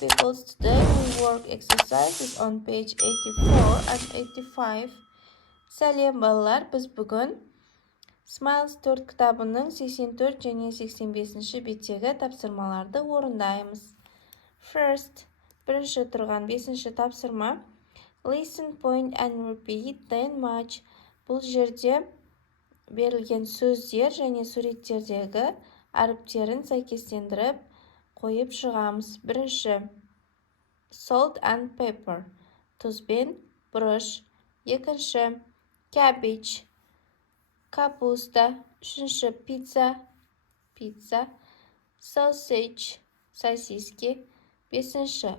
peoples. Today we work exercises on page 84 and 85. Сәлем балалар, біз бүгін Smiles 4 кітабының 84 және 85 беттегі тапсырмаларды орындаймыз. First, бірінші тұрған 5-ші тапсырма. Listen, point and repeat, then match. Бұл жерде берілген сөздер және суреттердегі әріптерін сәйкестендіріп қойып шығамыз. Бірінші, salt and pepper, тұз бен бұрыш. Екінші, cabbage, капуста. Үшінші, pizza, sausage, сосиски. Бесінші,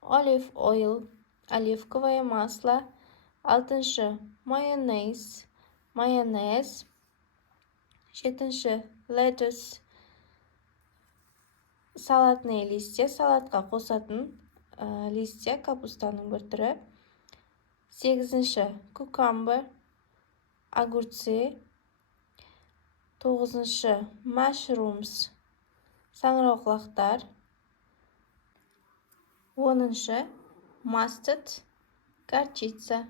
olive oil, оливковое масло. Алтыншы, майонез. Жетінші, lettuce, салатные листья, салатқа қосатын листья, капустаның бір түрі. Сегізінші, cucumber, огурцы. Тоғызыншы, mushrooms, саңырауқұлақтар. Оныншы, mustard, горчица.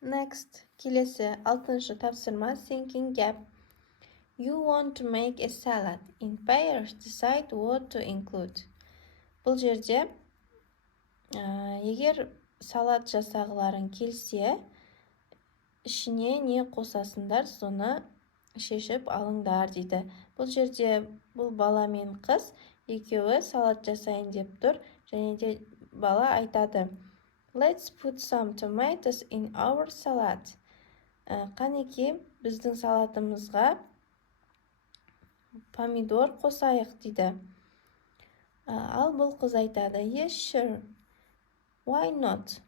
Next, келесі 6-шы тапсырма thinking gap. You want to make a salad. In pairs, decide what to include. Бұл жерде, егер салат жасағыларың келсе, ішіне не қосасыңдар, соны шешіп алыңдар дейді. Бұл жерде бұл бала мен қыз екеуі салат жасайын деп тұр, және де бала айтады: Let's put some tomatoes in our salad. Қанеке, біздің салатымызға помидор қосайық дейді. Ал бұл қыз айтады: Yes, sure. Why not?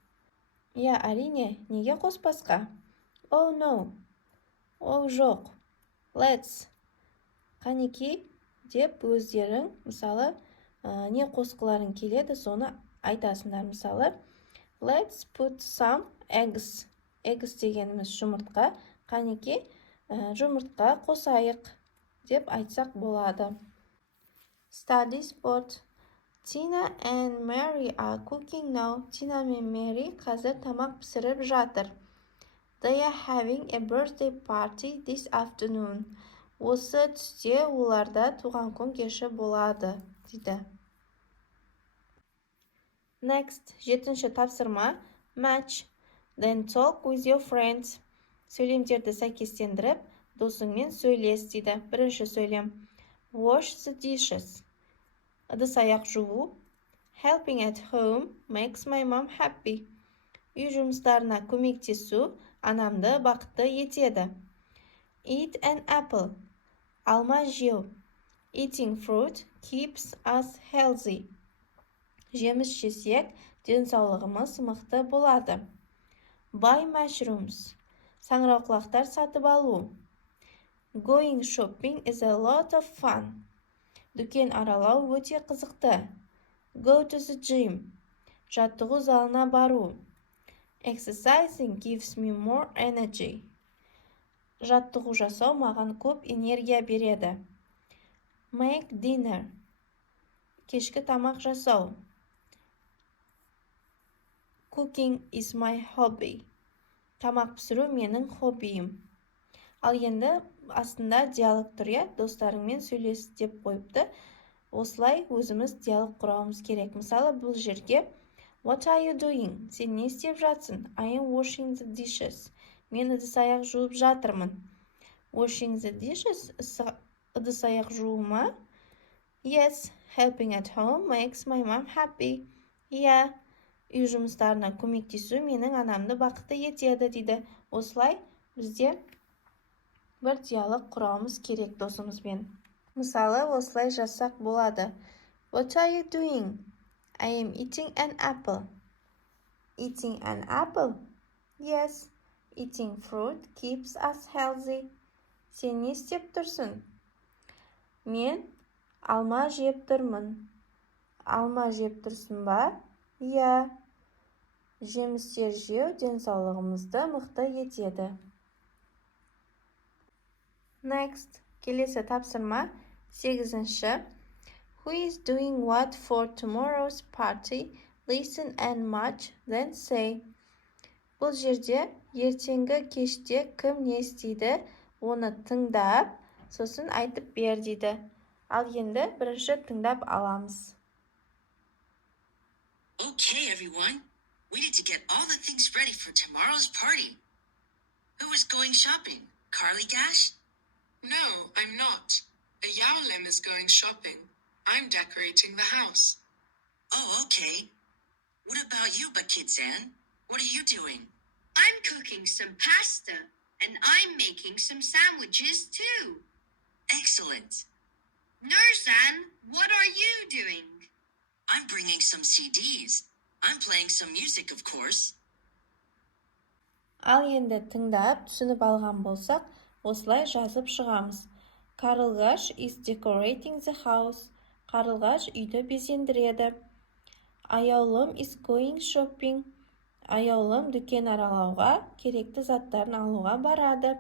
Я, әрине, неге қоспасқа? Oh, no. Ол жоқ. Let's. Қанеке, деп өздерің, мысалы, не қосқыларың келеді, соны айтасыңдар. Мысалы, Let's put some eggs. Eggs дегеніміз жұмыртқа. Қанеке, жұмыртқа қосайық деп айтсақ болады. Study spot. Tina and Mary are cooking now. Tina мен Mary қазір тамақ пісіріп жатыр. They are having a birthday party this afternoon. Осы түсте оларда туған күн кеші болады, дейді. Next, 7-ші тапсырма match. Then talk with your friends. Сөйлемдерді сәйкестендіріп, досыңмен сөйлес, дейді. Бірінші сөйлем. Wash the dishes. Ыдыс-аяқ жуу. Helping at home makes my mom happy. Үй жұмыстарына көмектесу анамды бақытты етеді. Eat an apple. Алма жеу. Eating fruit keeps us healthy. Жеміс жесек, денсаулығымыз мықты болады. Buy mushrooms. Саңырауқұлақтар сатып алу. Going shopping is a lot of fun. Дүкен аралау өте қызықты. Go to the gym. Жаттығу залына бару. Exercising gives me more energy. Жаттығу жасау маған көп энергия береді. Make dinner. Кешкі тамақ жасау. Cooking is my hobby. Тамақ пісіру менің хоббиім. Ал енді астында диалог тұр, достарыңмен сөйлес деп қойыпты. Осылай өзіміз диалог құрауымыз керек. Мысалы, бұл жерге What are you doing? Сен не істеп жатсың? I am washing the dishes. Мен ыдыс-аяқ жуып жатырмын. Washing the dishes ыдыс-аяқ жуу ма? Yes, helping at home makes my mom happy. Yeah, үй жұмыстарына көмектесу менің анамды бақытты етеді, дейді. Осылай бізде бір диалог құрауымыз керек досымызбен. Мысалы, осылай жазсақ болады. What are you doing? I am eating an apple. Eating an apple? Yes, eating fruit keeps us healthy. Сен не істеп тұрсың? Мен алма жеп тұрмын. Алма жеп тұрсың ба? Иә. Жемістер жеу денсаулығымызды мықты етеді. Next, келесі тапсырма 8-ші. Who is doing what for tomorrow's party? Listen and match, then say. Бұл жерде ертеңгі кеште кім не істейді, оны тыңдап, сосын айтып бер дейді. Ал енді бірінші тыңдап аламыз. Okay, everyone. We need to get all the things ready for tomorrow's party. Who is going shopping? Carly Gash? No, I'm not. Ayawalem is going shopping. I'm decorating the house. Oh, okay. What about you, Bakitsan? What are you doing? I'm cooking some pasta, and I'm making some sandwiches too. Excellent. Nurzan, what are you doing? I'm bringing some CDs. I'm playing some music, of course. Ал енді тыңдап, түсініп алған болсақ, осылай жазып шығамыз. Қарлығаш is decorating the house. Қарлығаш үйді безендіреді. Аяулым is going shopping. Аяулым дүкен аралауға, керекті заттарын алуға барады.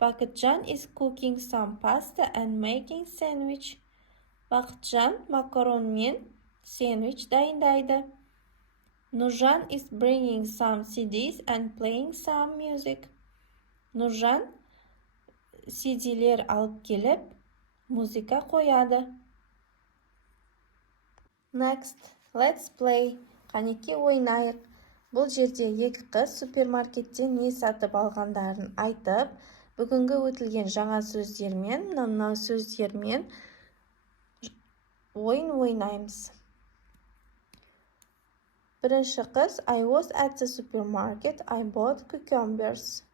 Бақытжан is cooking some pasta and making sandwich. Бақытжан макарон мен сэндвич дайындайды. Нұржан is bringing some CDs and playing some music. Нұржан CD-лер алып келіп, музыка қояды. Next, let's play. Қанеке ойнайық. Бұл жерде екі қыз супермаркеттен не сатып алғандарын айтып, бүгінгі өтілген жаңа сөздермен, мынау сөздермен ойын ойнаймыз. Бірінші қыз, I was at the supermarket, I bought cucumbers.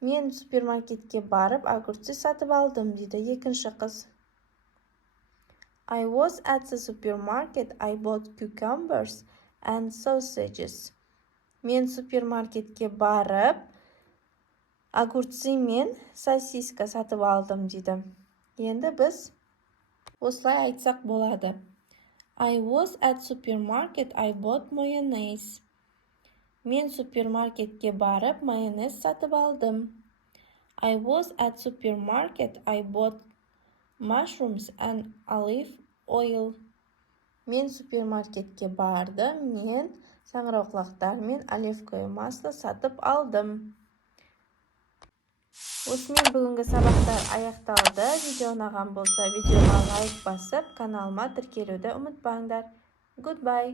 Мен супермаркетке барып, огурцы сатып алдым, дейді екінші қыз. I was at the supermarket, I bought cucumbers and sausages. Мен супермаркетке барып, огурцы мен сосиска сатып алдым, дейді. Енді біз осылай айтсақ болады. I was at supermarket, I bought mayonnaise. Мен супермаркетке барып, майонез сатып алдым. I was at supermarket, I bought mushrooms and olive oil. Мен супермаркетке бардым, мен саңырауқұлақтар мен оливковое масло сатып алдым. Осымен бүгінгі сабақтар аяқталды. Видео ұнаған болса, видеоға лайк басып, каналыма тіркелуді ұмытпаңдар. Goodbye.